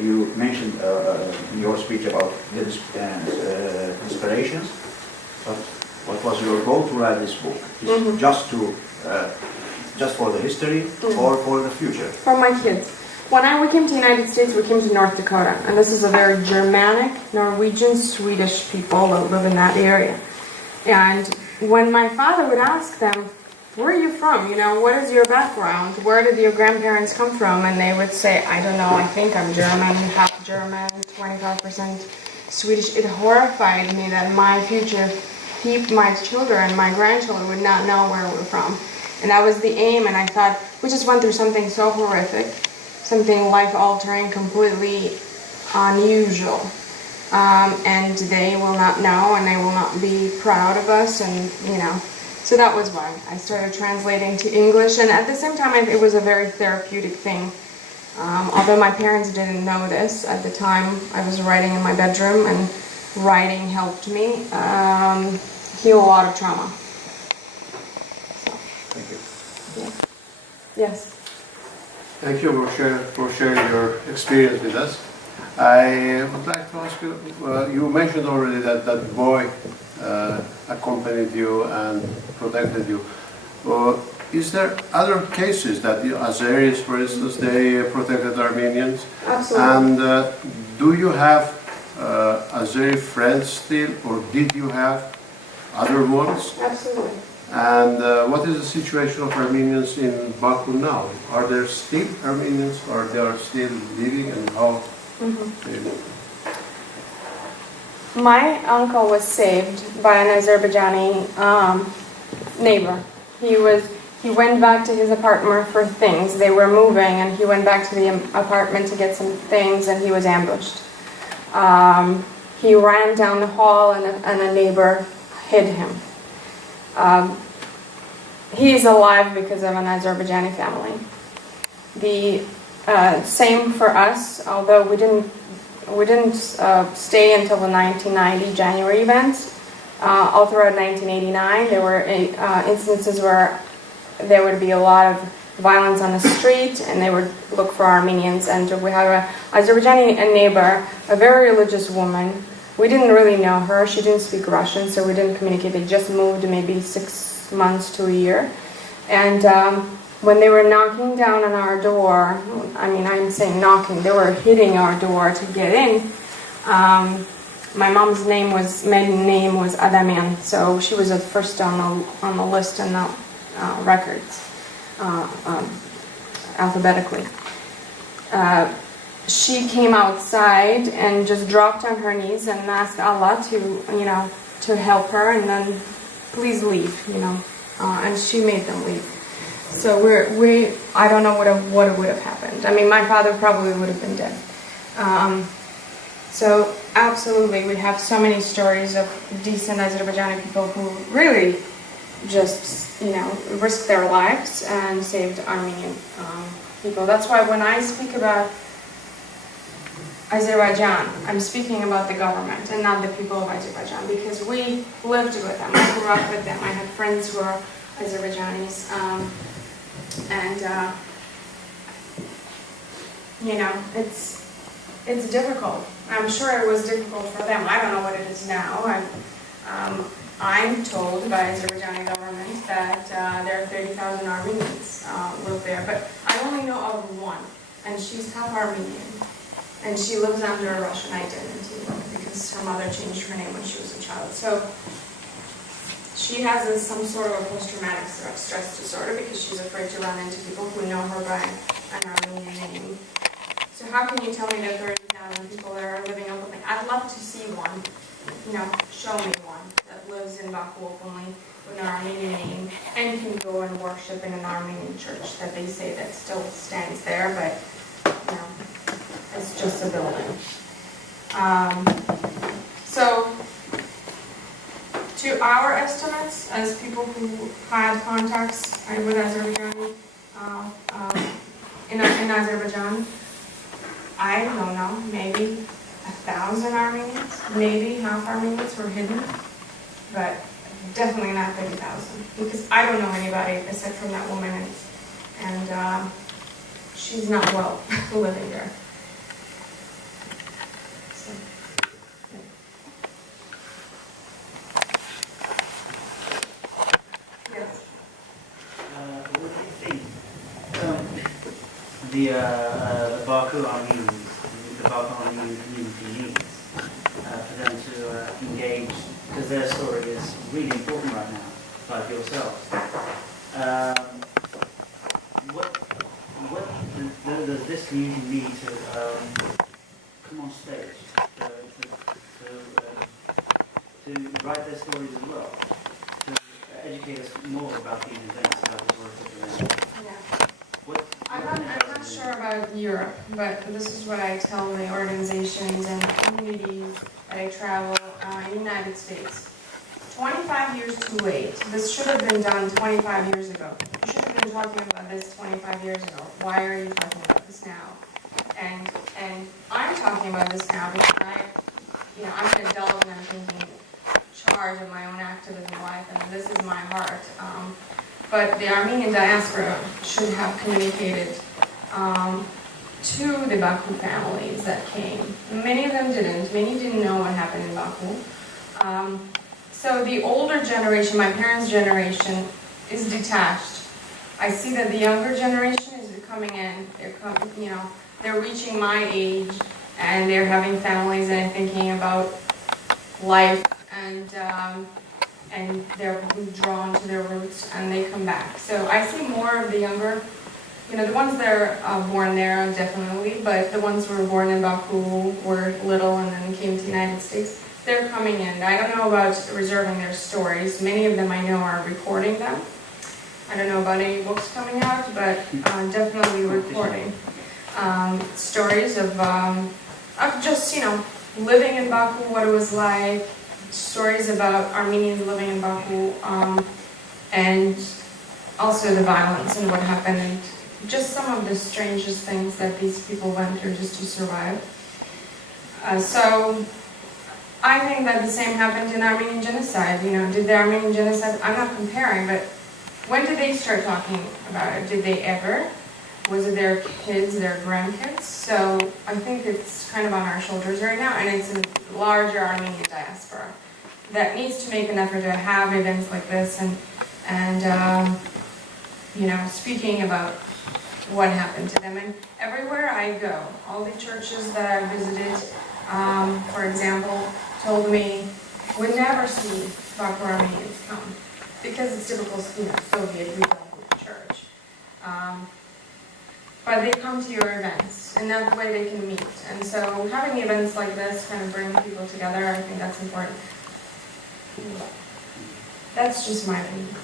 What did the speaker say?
you mentioned in your speech about the inspirations, but what was your goal to write this book? Is just for the history or for the future? For my kids. When we came to the United States, we came to North Dakota, and this is a very Germanic, Norwegian, Swedish people that live in that area. And when my father would ask them, where are you from? You know, what is your background? Where did your grandparents come from? And they would say, I don't know, I think I'm German, half German, 25% Swedish. It horrified me that my future, my children, my grandchildren would not know where we're from. And that was the aim, and I thought, we just went through something so horrific, something life-altering, completely unusual. And they will not know, and they will not be proud of us, and, you know. So that was why I started translating to English, and at the same time, it was a very therapeutic thing. Although my parents didn't know this at the time, I was writing in my bedroom, and writing helped me heal a lot of trauma. Thank you. Yeah. Yes. Thank you for sharing your experience with us. I would like to ask you, you mentioned already that that boy accompanied you and protected you. Is there other cases that the Azeris, for instance, they protected Armenians? Absolutely. And do you have Azeri friends still, or did you have other ones? Absolutely. And what is the situation of Armenians in Baku now? Are there still Armenians, or they are still living, and how? My uncle was saved by an Azerbaijani neighbor. He went back to his apartment for things. They were moving, and he went back to the apartment to get some things, and he was ambushed. He ran down the hall, and a neighbor hid him. He is alive because of an Azerbaijani family. The same for us, although we didn't stay until the 1990 January events. All throughout 1989, there were instances where there would be a lot of violence on the street, and they would look for Armenians. And we had an Azerbaijani neighbor, a very religious woman. We didn't really know her. She didn't speak Russian, so we didn't communicate. They just moved maybe 6 months to a year. And when they were knocking down on our door, I mean, I'm saying knocking, they were hitting our door to get in. My mom's maiden name was Adamian, so she was at first on the list in the records, alphabetically. She came outside and just dropped on her knees and asked Allah to help her, and then please leave, and she made them leave. So I don't know what would have happened. I mean, my father probably would have been dead. So absolutely, we have so many stories of decent Azerbaijani people who really just, risked their lives and saved Armenian people. That's why when I speak about Azerbaijan, I'm speaking about the government and not the people of Azerbaijan, because we lived with them. I grew up with them. I had friends who are Azerbaijanis, it's difficult. I'm sure it was difficult for them. I don't know what it is now. I'm told by Azerbaijani government that there are 30,000 Armenians live there, but I only know of one, and she's half Armenian, and she lives under a Russian identity because her mother changed her name when she was a child. So she has some sort of a post-traumatic stress disorder because she's afraid to run into people who know her by an Armenian name. So how can you tell me that 30,000 people that are living openly? I'd love to see one, show me one that lives in Baku openly with an Armenian name and can go and worship in an Armenian church that they say that still stands there, but it's just a building. So to our estimates, as people who had contacts with Azerbaijani in Azerbaijan, I don't know, maybe 1,000 Armenians, maybe half Armenians were hidden, but definitely not 30,000, because I don't know anybody aside from that woman, and she's not well living there. the Baku Armenians, the Baku Armenian community needs for them to engage, because their story is really important right now, like yourselves. What does this community need to come on stage to write their stories as well, to educate us more about these events, about this work of events? I'm not sure about Europe, but this is what I tell the organizations and communities that I travel in the United States. 25 years too late. This should have been done 25 years ago. You should have been talking about this 25 years ago. Why are you talking about this now? And I'm talking about this now because I'm an adult and I'm taking charge of my own activism life, and this is my heart. But the Armenian diaspora should have communicated to the Baku families that came. Many of them didn't. Many didn't know what happened in Baku. So the older generation, my parents' generation, is detached. I see that the younger generation is coming in. They're reaching my age, and they're having families and thinking about life, and they're drawn to their roots, and they come back. So I see more of the younger, the ones that are born there, definitely, but the ones who were born in Baku were little and then came to the United States, they're coming in. I don't know about reserving their stories. Many of them I know are recording them. I don't know about any books coming out, but definitely recording stories of just, living in Baku, what it was like, stories about Armenians living in Baku, and also the violence and what happened, and just some of the strangest things that these people went through just to survive. So I think that the same happened in Armenian genocide. Did the Armenian genocide, I'm not comparing, but when did they start talking about it? Did they ever? Was it their kids, their grandkids? So I think it's kind of on our shoulders right now, and it's a larger Armenian diaspora that needs to make an effort to have events like this and speaking about what happened to them. And everywhere I go, all the churches that I visited, for example, told me, would never see Baku Armenians come because it's typical, Soviet church. But they come to your events, and that way they can meet. And so having events like this kind of bring people together, I think that's important. That's just my opinion.